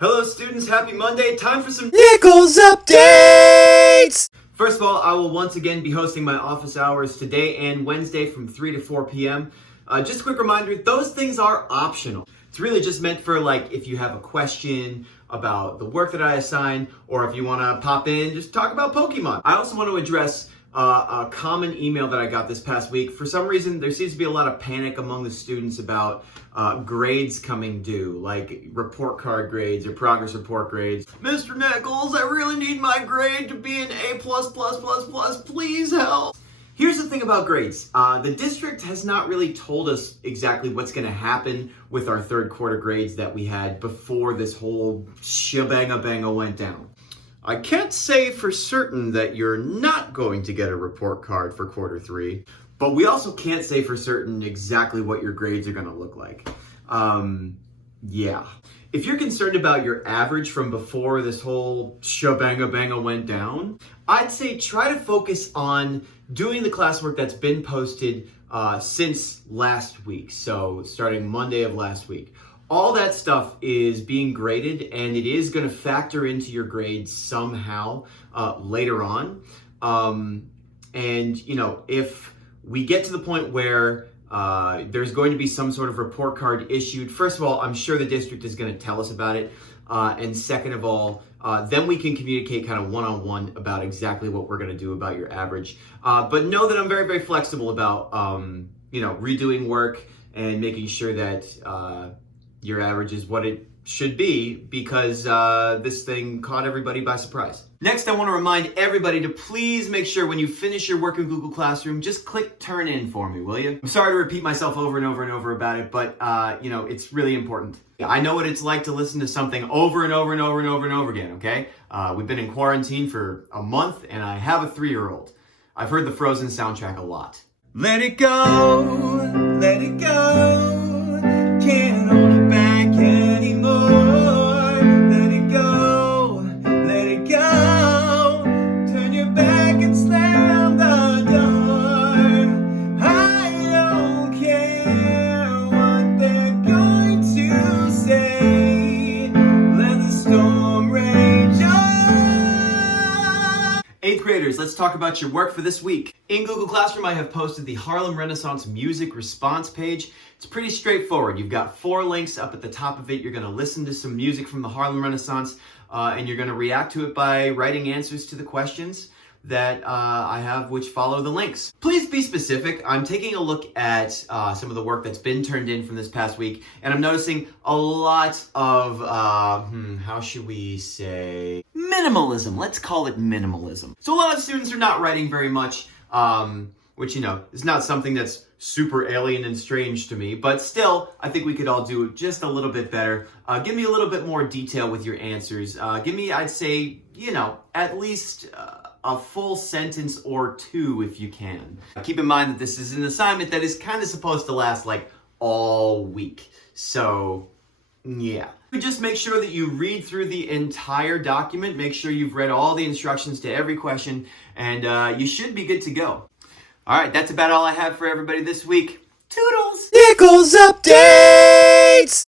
Hello students, happy Monday. Time for some Nichols updates! First of all, I will once again be hosting my office hours today and Wednesday from 3 to 4 p.m. Just a quick reminder, those things are optional. It's really just meant for like if you have a question about the work that I assign, or if you want to pop in, just talk about Pokemon. I also want to address a common email that I got this past week. For some reason, there seems to be a lot of panic among the students about grades coming due, like report card grades or progress report grades. Mr. Nichols, I really need my grade to be an A++++. Please help. Here's the thing about grades. The district has not really told us exactly what's going to happen with our third quarter grades that we had before this whole shebang-a-bang-a went down. I can't say for certain that you're not going to get a report card for quarter three, but we also can't say for certain exactly what your grades are going to look like. Yeah. If you're concerned about your average from before this whole shebang-a-bang-a went down, I'd say try to focus on doing the classwork that's been posted since last week. So starting Monday of last week. All that stuff is being graded and it is going to factor into your grades somehow later on. And, you know, if we get to the point where there's going to be some sort of report card issued, first of all, I'm sure the district is going to tell us about it. And second of all, then we can communicate kind of one-on-one about exactly what we're going to do about your average. But know that I'm very, very flexible about, you know, redoing work and making sure that your average is what it should be, because this thing caught everybody by surprise. Next, I want to remind everybody to please make sure when you finish your work in Google Classroom, just click Turn In for me, will you? I'm sorry to repeat myself over and over and over about it, but you know, it's really important. I know what it's like to listen to something over and over and over and over and over again, okay? We've been in quarantine for a month, and I have a 3-year-old. I've heard the Frozen soundtrack a lot. Let it go, let it go, can't hold it back anymore. Let it go, let it go, turn your back and slam the door. I don't care what they're going to say, let the storm rage on. 8th graders, let's talk about your work for this week. In Google Classroom, I have posted the Harlem Renaissance music response page. It's pretty straightforward. You've got 4 links up at the top of it. You're going to listen to some music from the Harlem Renaissance, and you're going to react to it by writing answers to the questions that I have, which follow the links. Please be specific. I'm taking a look at some of the work that's been turned in from this past week, and I'm noticing a lot of, how should we say, minimalism. Let's call it minimalism. So a lot of students are not writing very much, which, you know, is not something that's super alien and strange to me, but still, I think we could all do just a little bit better. Give me a little bit more detail with your answers. Give me, I'd say, you know, at least a full sentence or 2 if you can. Keep in mind that this is an assignment that is kind of supposed to last like all week. So, yeah. Just make sure that you read through the entire document. Make sure you've read all the instructions to every question, and you should be good to go. All right, that's about all I have for everybody this week. Toodles! Nichols updates!